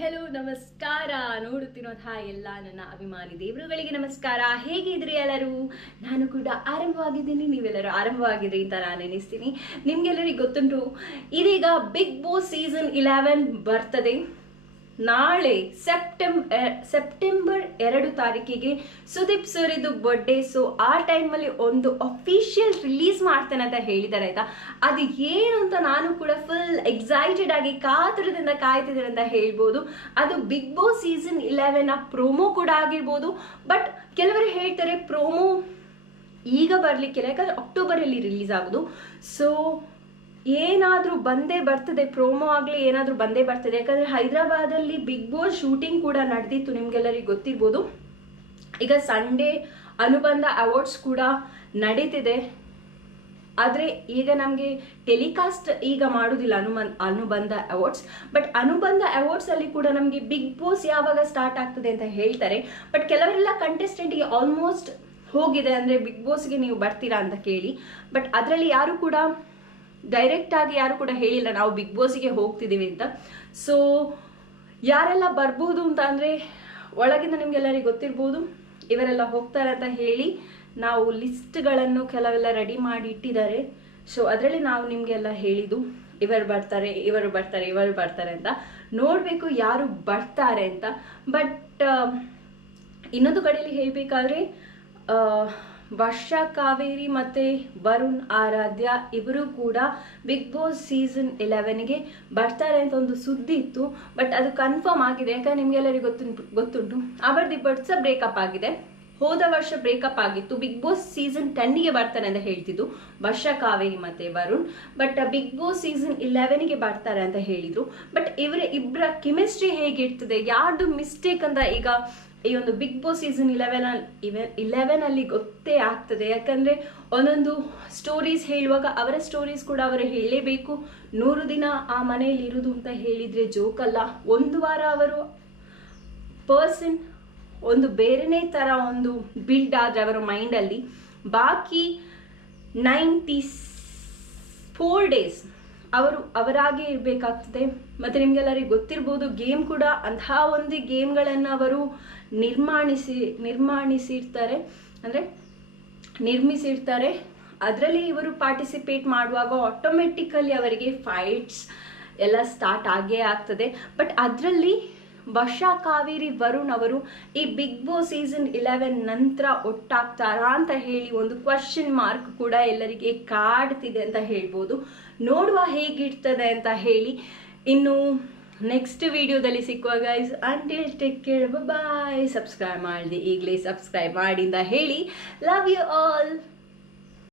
Hello, ನಮಸ್ಕಾರ. ನೋಡುತ್ತಿರುವಂತಹ ಎಲ್ಲ ನನ್ನ ಅಭಿಮಾನಿ ದೇವರುಗಳಿಗೆ ನಮಸ್ಕಾರ. ಹೇಗಿದ್ರಿ ಎಲ್ಲರೂ? ನಾನು ಕೂಡ ಆರಂಭವಾಗಿದ್ದೀನಿ. ನೀವೆಲ್ಲರೂ ಆರಂಭವಾಗಿದ್ರಿ ಅಂತ ನಾನು ಎನಿಸ್ತೀನಿ ನಿಮ್ಗೆಲ್ಲರಿಗೆ ಗೊತ್ತುಂಟು, ಇದೀಗ ಬಿಗ್ ಬಾಸ್ ಸೀಸನ್ ಇಲೆವೆನ್ ಬರ್ತದೆ. ನಾಳೆ ಸೆಪ್ಟೆಂಬರ್ ಸೆಪ್ಟೆಂಬರ್ ಎರಡು ತಾರೀಕಿಗೆ ಸುದೀಪ್ ಸೂರಿದು ಬರ್ಡೇ ಸೊ ಆ ಟೈಮಲ್ಲಿ ಒಂದು ಅಫಿಷಿಯಲ್ ರಿಲೀಸ್ ಮಾಡ್ತೇನೆ ಅಂತ ಹೇಳಿದ್ದಾರೆ ಆಯ್ತಾ? ಅದು ಏನು ಅಂತ ನಾನು ಕೂಡ ಫುಲ್ ಎಕ್ಸೈಟೆಡ್ ಆಗಿ ಕಾತುರದಿಂದ ಕಾಯ್ತಿದ್ದೇನೆ ಅಂತ ಹೇಳ್ಬೋದು. ಅದು Big Boss season eleven promo ಕೂಡ ಆಗಿರ್ಬೋದು. ಬಟ್ ಕೆಲವರು ಹೇಳ್ತಾರೆ ಪ್ರೋಮೋ ಈಗ ಬರಲಿಕ್ಕಿಲ್ಲ, ಯಾಕಂದ್ರೆ ಅಕ್ಟೋಬರಲ್ಲಿ ರಿಲೀಸ್ ಆಗೋದು. ಸೊ ಏನಾದರೂ ಬಂದೇ ಬರ್ತದೆ ಪ್ರೋಮೋ ಆಗಲಿ ಏನಾದರೂ ಬಂದೇ ಬರ್ತದೆ. ಯಾಕಂದರೆ ಹೈದರಾಬಾದಲ್ಲಿ ಬಿಗ್ ಬಾಸ್ ಶೂಟಿಂಗ್ ಕೂಡ ನಡೆದಿತ್ತು ನಿಮ್ಗೆಲ್ಲರಿಗೂ ಗೊತ್ತಿರ್ಬೋದು. ಈಗ ಸಂಡೇ ಅನುಬಂಧ ಅವಾರ್ಡ್ಸ್ ಕೂಡ ನಡೀತಿದೆ. ಆದರೆ ಈಗ ನಮಗೆ ಟೆಲಿಕಾಸ್ಟ್ ಈಗ ಮಾಡೋದಿಲ್ಲ ಅನುಮನ್ ಅನುಬಂಧ ಅವಾರ್ಡ್ಸ್ ಬಟ್ ಅನುಬಂಧ ಅವಾರ್ಡ್ಸಲ್ಲಿ ಕೂಡ ನಮಗೆ ಬಿಗ್ ಬಾಸ್ ಯಾವಾಗ ಸ್ಟಾರ್ಟ್ ಆಗ್ತದೆ ಅಂತ ಹೇಳ್ತಾರೆ. ಬಟ್ ಕೆಲವರೆಲ್ಲ ಕಂಟೆಸ್ಟೆಂಟ್ಗೆ ಆಲ್ಮೋಸ್ಟ್ ಹೋಗಿದೆ. ಅಂದರೆ ಬಿಗ್ ಬಾಸ್ಗೆ ನೀವು ಬರ್ತೀರಾ ಅಂತ ಕೇಳಿ. ಬಟ್ ಅದರಲ್ಲಿ ಯಾರು ಕೂಡ ಡೈರೆಕ್ಟ್ ಆಗಿ ಯಾರು ಕೂಡ ಹೇಳಿಲ್ಲ, ನಾವು ಬಿಗ್ ಬಾಸಿಗೆ ಹೋಗ್ತಿದ್ದೀವಿ ಅಂತ. ಸೊ ಯಾರೆಲ್ಲ ಬರ್ಬೋದು ಅಂತ ಅಂದರೆ ಒಳಗಿಂದ ನಿಮ್ಗೆಲ್ಲರಿಗೂ ಗೊತ್ತಿರ್ಬೋದು. ಇವರೆಲ್ಲ ಹೋಗ್ತಾರೆ ಅಂತ ಹೇಳಿ ನಾವು ಲಿಸ್ಟ್ಗಳನ್ನು ಕೆಲವೆಲ್ಲ ರೆಡಿ ಮಾಡಿ ಇಟ್ಟಿದ್ದಾರೆ. ಸೊ ಅದರಲ್ಲಿ ನಾವು ನಿಮಗೆಲ್ಲ ಹೇಳಿದ್ದು, ಇವರು ಬರ್ತಾರೆ ಇವರು ಬರ್ತಾರೆ ಇವರು ಬರ್ತಾರೆ ಅಂತ. ನೋಡಬೇಕು ಯಾರು ಬರ್ತಾರೆ ಅಂತ. ಬಟ್ ಇನ್ನೊಂದು ಕಡೆಯಲ್ಲಿ ಹೇಳಬೇಕಾದ್ರೆ ವರ್ಷ ಕಾವೇರಿ ಮತ್ತೆ ವರುಣ್ ಆರಾಧ್ಯ ಇಬ್ಬರು ಕೂಡ ಬಿಗ್ ಬಾಸ್ ಸೀಸನ್ ಇಲೆವೆನ್ಗೆ ಬರ್ತಾರೆ ಅಂತ ಒಂದು ಸುದ್ದಿ ಇತ್ತು. ಬಟ್ ಅದು ಕನ್ಫರ್ಮ್ ಆಗಿದೆ. ಯಾಕಂದ್ರೆ ನಿಮಗೆಲ್ಲರಿಗೂ ಗೊತ್ತುಂಟು ಗೊತ್ತುಂಟು. ಅವರದ್ದು ಸಹ ಬ್ರೇಕಪ್ ಆಗಿದೆ. ಹೋದ ವರ್ಷ ಬ್ರೇಕಪ್ ಆಗಿತ್ತು. ಬಿಗ್ ಬಾಸ್ ಸೀಸನ್ ಟೆನ್ನಿಗೆ ಬರ್ತಾರೆ ಅಂತ ಹೇಳ್ತಿದ್ದು ವರ್ಷ ಕಾವೇರಿ ಮತ್ತೆ Varun. But Big Boss season ಇಲೆವೆನ್ಗೆ ಬರ್ತಾರೆ ಅಂತ ಹೇಳಿದ್ರು. ಬಟ್ ಇವರ ಇಬ್ಬರ ಕೆಮಿಸ್ಟ್ರಿ ಹೇಗಿರ್ತದೆ? ಯಾರ್ದು ಮಿಸ್ಟೇಕ್ ಅಂತ ಈಗ ಈ ಒಂದು Big Boss season eleven eleven ಅಲ್ಲಿ ಗೊತ್ತೇ ಆಗ್ತದೆ. ಯಾಕಂದ್ರೆ ಒಂದೊಂದು ಸ್ಟೋರೀಸ್ ಹೇಳುವಾಗ ಅವರ ಸ್ಟೋರೀಸ್ ಕೂಡ ಅವರು ಹೇಳಲೇಬೇಕು. ನೂರು ದಿನ ಆ ಮನೆಯಲ್ಲಿ ಇರುವುದು ಅಂತ ಹೇಳಿದ್ರೆ ಜೋಕಲ್ಲ ಒಂದು ವಾರ ಅವರು ಪರ್ಸನ್ ಒಂದು ಬೇರೆನೇ ಥರ ಒಂದು ಬಿಲ್ಡ್ ಆದರೆ ಅವರ ಮೈಂಡಲ್ಲಿ ಬಾಕಿ ನೈಂಟಿ ಫೋರ್ ಡೇಸ್ ಅವರು ಅವರಾಗೆ ಇರಬೇಕಾಗ್ತದೆ. ಮತ್ತು ನಿಮಗೆಲ್ಲರಿಗೆ ಗೊತ್ತಿರ್ಬೋದು, ಗೇಮ್ ಕೂಡ ಅಂತಹ ಒಂದು ಗೇಮ್ಗಳನ್ನು ಅವರು ನಿರ್ಮಾಣಿಸಿ, ನಿರ್ಮಾಣಿಸಿರ್ತಾರೆ. ಅಂದರೆ ನಿರ್ಮಿಸಿರ್ತಾರೆ. ಅದರಲ್ಲಿ ಇವರು ಪಾರ್ಟಿಸಿಪೇಟ್ ಮಾಡುವಾಗ ಆಟೋಮೆಟಿಕಲಿ ಅವರಿಗೆ ಫೈಟ್ಸ್ ಎಲ್ಲ ಸ್ಟಾರ್ಟ್ ಆಗೇ ಆಗ್ತದೆ. ಬಟ್ ಅದರಲ್ಲಿ ವರ್ಷ ಕಾವೇರಿ ವರುಣ್ ಅವರು ಈ ಬಿಗ್ ಬಾಸ್ ಸೀಸನ್ ಇಲೆವೆನ್ ನಂತರ ಒಟ್ಟಾಗ್ತಾರಾ ಅಂತ ಹೇಳಿ ಒಂದು ಕ್ವಶನ್ ಮಾರ್ಕ್ ಕೂಡ ಎಲ್ಲರಿಗೆ ಕಾಡ್ತಿದೆ ಅಂತ ಹೇಳ್ಬೋದು. ನೋಡುವ ಹೇಗಿರ್ತದೆ ಅಂತ ಹೇಳಿ. ಇನ್ನು ನೆಕ್ಸ್ಟ್ ವಿಡಿಯೋದಲ್ಲಿ ಸಿಕ್ಕುವ guys until take care bye subscribe ಮಾಡಿದೆ ಈಗಲೇ ಸಬ್ಸ್ಕ್ರೈಬ್ ಮಾಡಿಂದ ಹೇಳಿ. Love you all